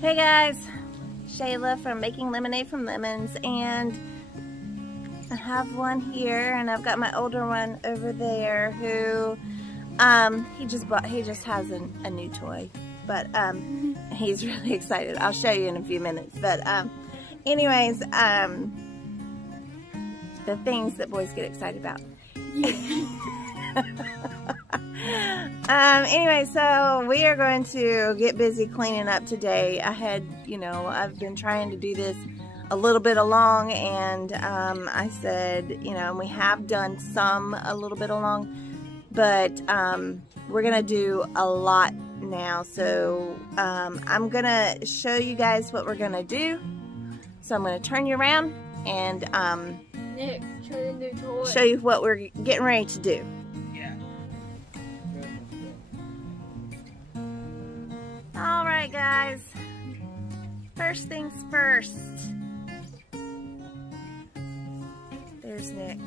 Hey guys, Shayla from Making Lemonade from Lemons, and I have one here, and I've got my older one over there who he just has a new toy, but he's really excited. I'll show you in a few minutes. But anyways, the things that boys get excited about. Anyway, so we are going to get busy cleaning up today. I've been trying to do this a little bit along, and I said, we have done some a little bit along, but we're gonna do a lot now. So I'm gonna show you guys what we're gonna do. So I'm gonna turn you around and Nick, show the new toy. show you what we're getting ready to do. All right, guys. First things first. There's Nick.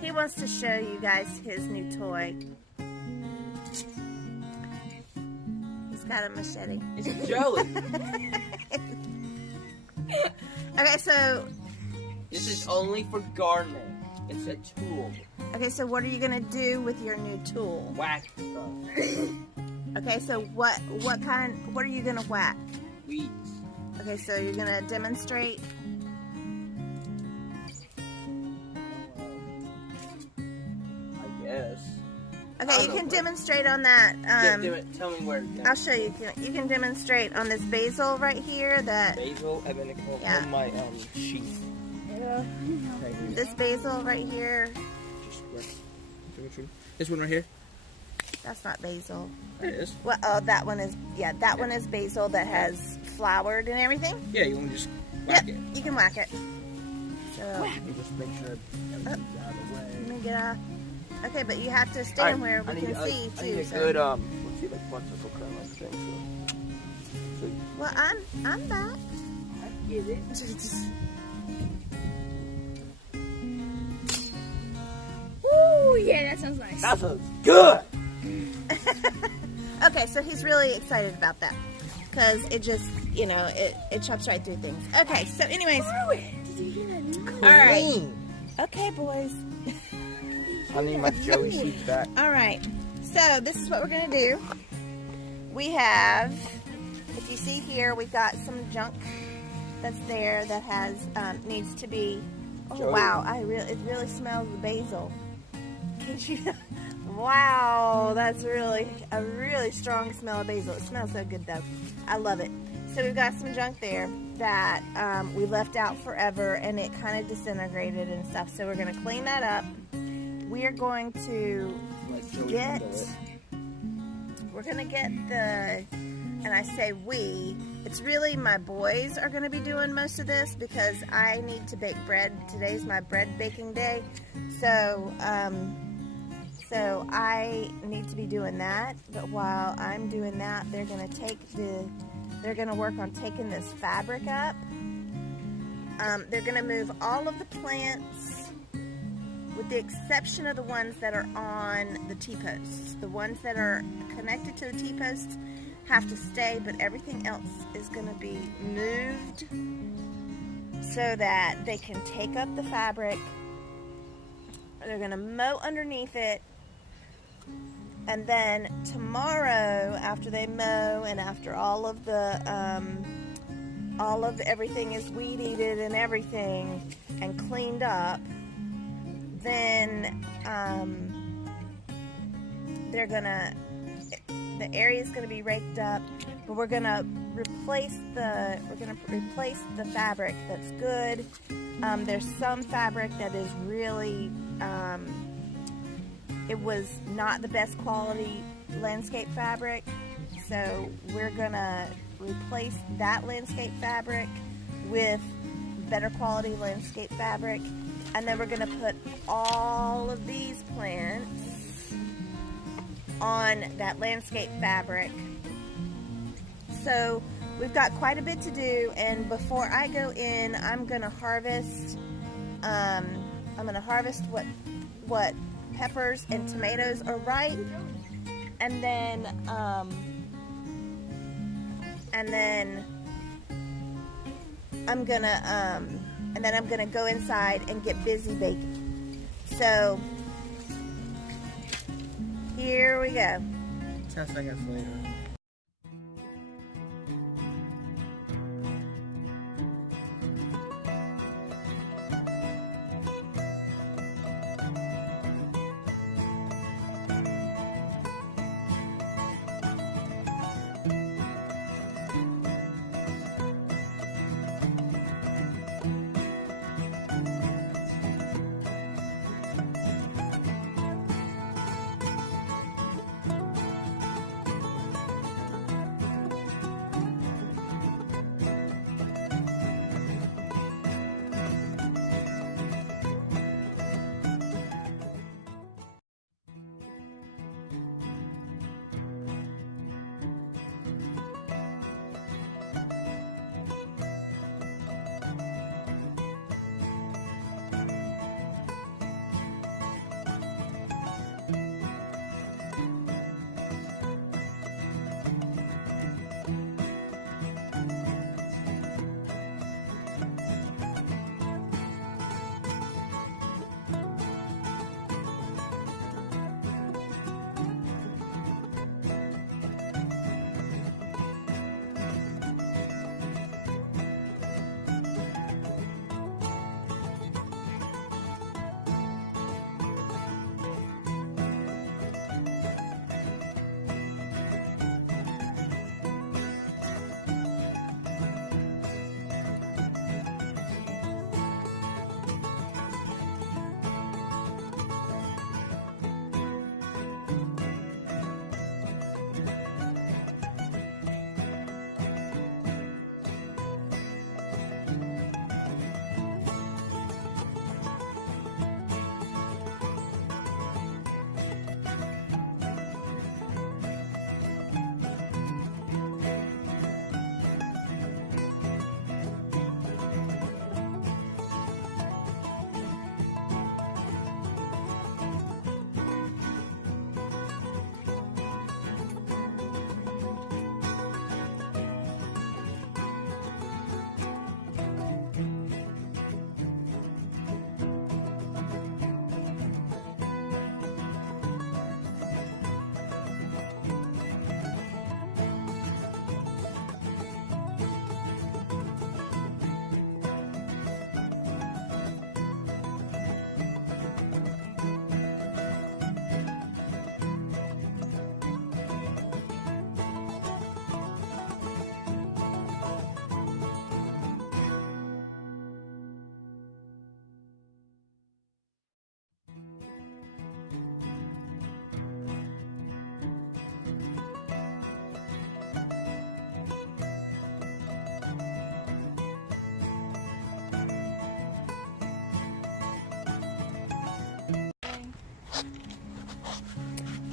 He wants to show you guys his new toy. He's got a machete. It's a jelly. Okay, so This is only for gardening. It's a tool. okay, so what are you gonna do with your new tool? Whack stuff. Okay, so what are you gonna whack? Weeds. Okay, so you're gonna demonstrate. I guess. Okay, you can demonstrate on that. Tell me where to go. I'll show you. You can demonstrate on this basil right here. That Basil, and then it comes Yeah. on my sheet. Yeah. Right here. this basil right here. Just where? This one right here. That's not basil. It is. Well, oh, that one is. Yeah, that one is basil that has flowered and everything. Yeah, you want to just whack Yep, it. you can whack it. So You just make sure everything's out of the way. let me get a. Okay, but you have to stand where we can see I too. need a So. good let's see, like butterfly kind of thing. So Well, I'm back. I get it. Woo! Yeah, that sounds nice. That sounds good. Okay, so he's really excited about that because it just, it chops right through things. Okay, so anyways, Did you hear that new all right. Clean. Okay, boys. I need my Joey sheets back. All right, so this is what we're gonna do. We have, if you see here, we've got some junk that's there that has needs to be. Oh Joey. wow! It really smells the basil. Can't you? Wow, that's really a really strong smell of basil. It smells so good though. I love it. So we've got some junk there that we left out forever, and it kind of disintegrated and stuff. So we're gonna clean that up. We are going to we're gonna get the, and I say we, it's really my boys are gonna be doing most of this because I need to bake bread. Today's my bread baking day. So I need to be doing that, but while I'm doing that, they're gonna work on taking this fabric up. They're gonna move all of the plants, with the exception of the ones that are on the T-posts. The ones that are connected to the T-posts have to stay, but everything else is gonna be moved so that they can take up the fabric. They're gonna mow underneath it. And then tomorrow, after they mow and after all of everything is weed eated and everything and cleaned up, then the area is gonna be raked up, but we're gonna replace the fabric that's good. There's some fabric that is really it was not the best quality landscape fabric, so we're gonna replace that landscape fabric with better quality landscape fabric, and then we're gonna put all of these plants on that landscape fabric. So we've got quite a bit to do, and before I go in, I'm gonna harvest what peppers and tomatoes are ripe, and then and then I'm gonna go inside and get busy baking. So here we go. 10 seconds later.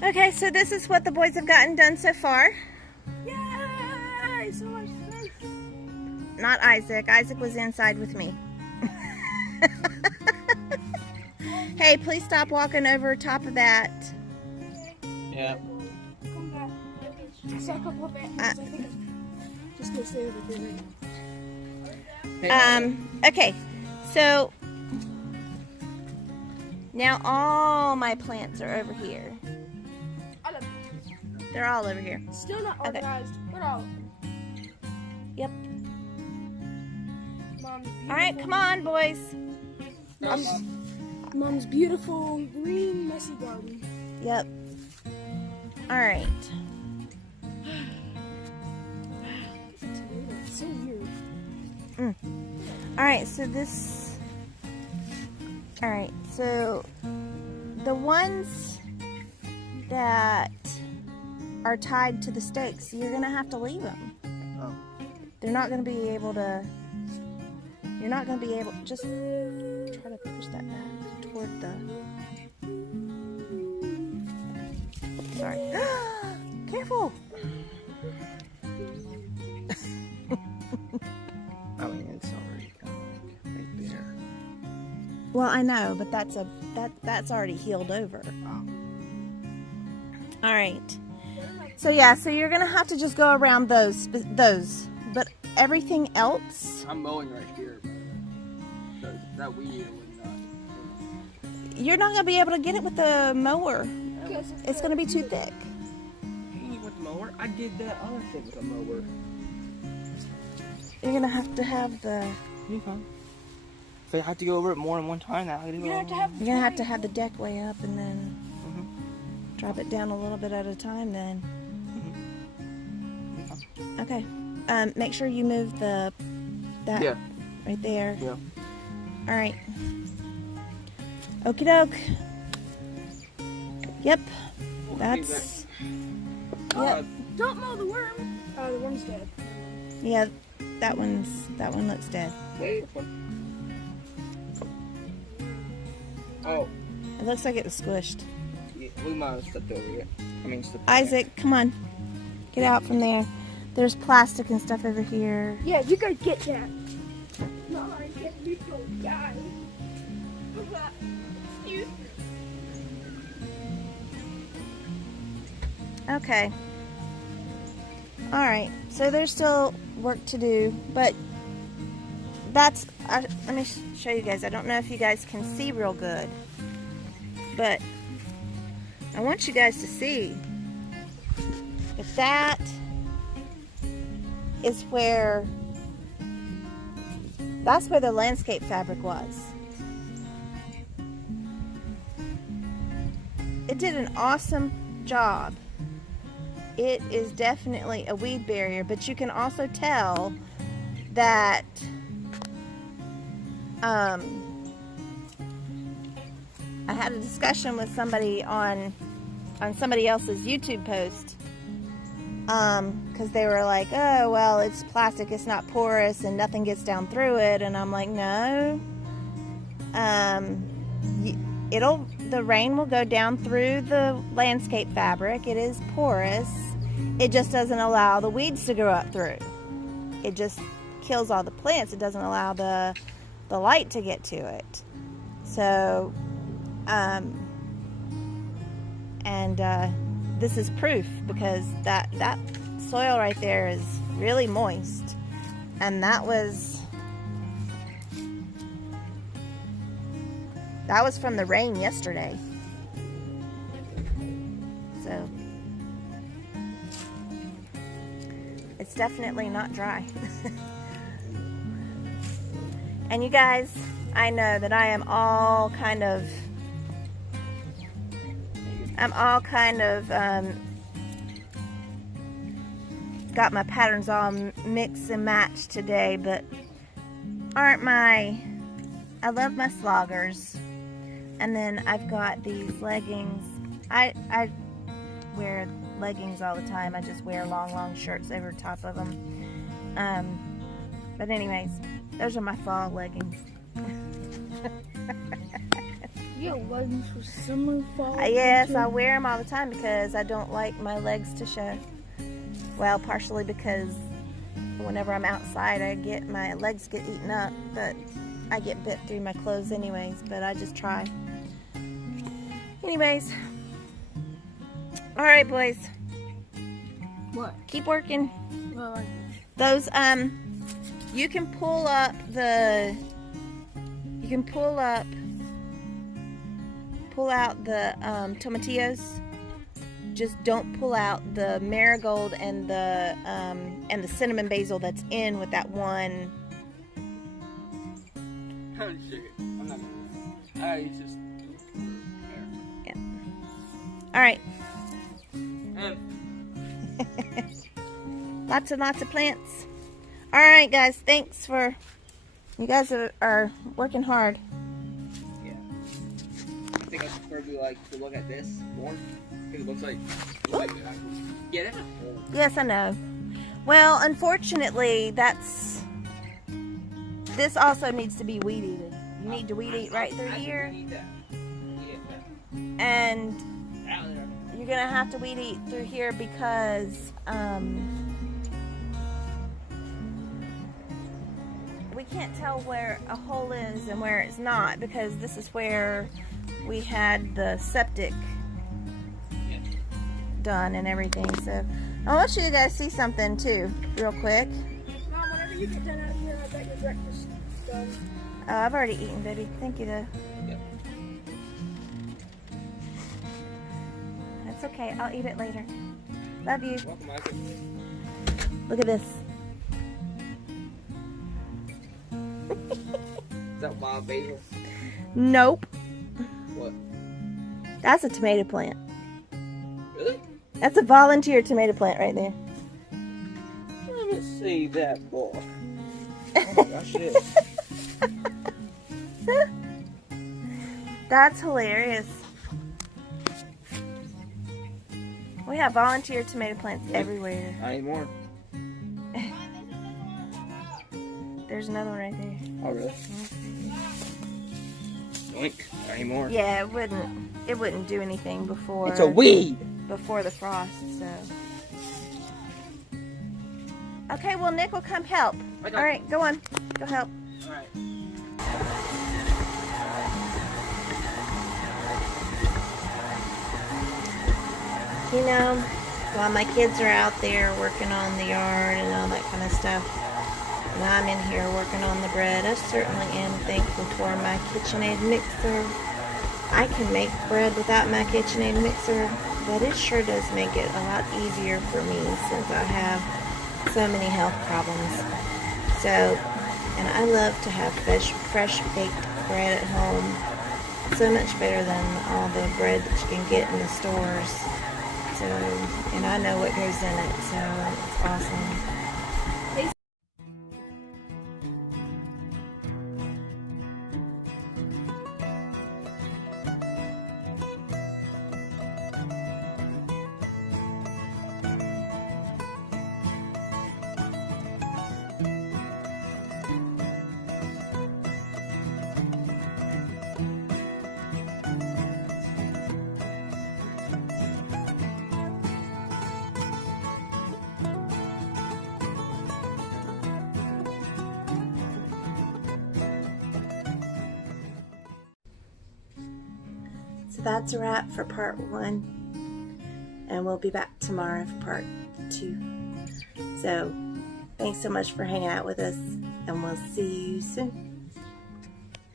Okay, so this is what the boys have gotten done so far. Yay! So much space. Not Isaac. Isaac was inside with me. Hey, please stop walking over top of that. Yeah. Come back. I saw a couple of ants. I think I'm just gonna stay over there right now. Okay, so now all my plants are over here. I love They're all over here. it. Still not Okay. organized. But all. Yep. Mom's All right, come on, boys. Mom's beautiful green messy garden. Yep. All right. It's so weird. All right, so this. All right, so the ones that are tied to the stakes, you're gonna have to leave them. Oh. They're not gonna be able to. You're not gonna be able. Just try to push that back toward the. Sorry. Careful. I mean, it's already kind of like right there. Well, I know, but that's already healed over. Oh. All right. So yeah, so you're gonna have to just go around those, but everything else. I'm mowing right here. That weed would not. You're not gonna be able to get it with the mower. It's gonna be too thick. With the mower, I did that other thing with a mower. You're gonna have to have the. You're fine. If I have to go over it more than one time, now I You're gonna have to have the deck way up and then drop it down a little bit at a time. Then. Okay. Make sure you move that Yeah. right there. Yeah. All right. Okie doke. Yep. That's. Yep. Don't mow the worm. Oh, the worm's dead. Yeah, that one looks dead. Oh. It looks like it was squished. Yeah, we might have stepped over it. Isaac, come on. Get out from there. There's plastic and stuff over here. Yeah, you gotta get that. No, I get you to die. Excuse me. Okay. Alright, so there's still work to do, but let me show you guys. I don't know if you guys can see real good, but I want you guys to see if that is that's where the landscape fabric was. It did an awesome job. It is definitely a weed barrier, but you can also tell that I had a discussion with somebody on somebody else's YouTube post because they were like, oh, well, it's plastic, it's not porous, and nothing gets down through it. And I'm like, no. The rain will go down through the landscape fabric. It is porous. It just doesn't allow the weeds to grow up through. It just kills all the plants. It doesn't allow the light to get to it. So, this is proof, because that soil right there is really moist, and that was from the rain yesterday. So it's definitely not dry. And you guys, I know that I am all kind of got my patterns all mix and match today, but I love my sloggers. And then I've got these leggings. I wear leggings all the time. I just wear long shirts over top of them. But anyways, those are my fall leggings. You have leggings for summer, fall? Yes, winter? I wear them all the time because I don't like my legs to show. Well, partially because whenever I'm outside, my legs get eaten up, but I get bit through my clothes anyways, but I just try. Anyways. Alright, boys. What? Keep working. Well, Those, you can pull out the tomatillos. Just don't pull out the marigold and the cinnamon basil that's in with that one. Oh shit! I'm not gonna. It's just. Yeah. All right. Lots and lots of plants. All right, guys. Thanks for. You guys are working hard. Yeah. I think I prefer to look at this more, because it looks like. Yeah, that's a hole. Yes, I know. Well, unfortunately, this also needs to be weed eated. You need to weed eat right through here. And you're going to have to weed eat through here because we can't tell where a hole is and where it's not, because this is where we had the septic done and everything. So I want you guys to see something too, real quick. Mom, whenever you get done out of here, I bet your breakfast done. Oh, I've already eaten, baby. Thank you, though. Yeah. That's okay. I'll eat it later. Love you. Welcome, Isaac. Look at this. Is that wild basil? Nope. What? That's a tomato plant. Really? That's a volunteer tomato plant right there. Let me see that boy. Oh my gosh, it is. That's hilarious. We have volunteer tomato plants everywhere. Not anymore. There's another one right there. Oh, really? Yoink. Not anymore. Yeah, it wouldn't do anything before. It's a weed. Before the frost, so. Okay, well, Nick will come help. Right All on. right, go on. Go help. All right. You know, while my kids are out there working on the yard and all that kind of stuff, and I'm in here working on the bread, I certainly am thankful for my KitchenAid mixer. I can make bread without my KitchenAid mixer, but it sure does make it a lot easier for me since I have so many health problems. So, and I love to have fresh baked bread at home. So much better than all the bread that you can get in the stores. So, and I know what goes in it, so it's awesome. So that's a wrap for part 1, and we'll be back tomorrow for part 2. So thanks so much for hanging out with us, and we'll see you soon.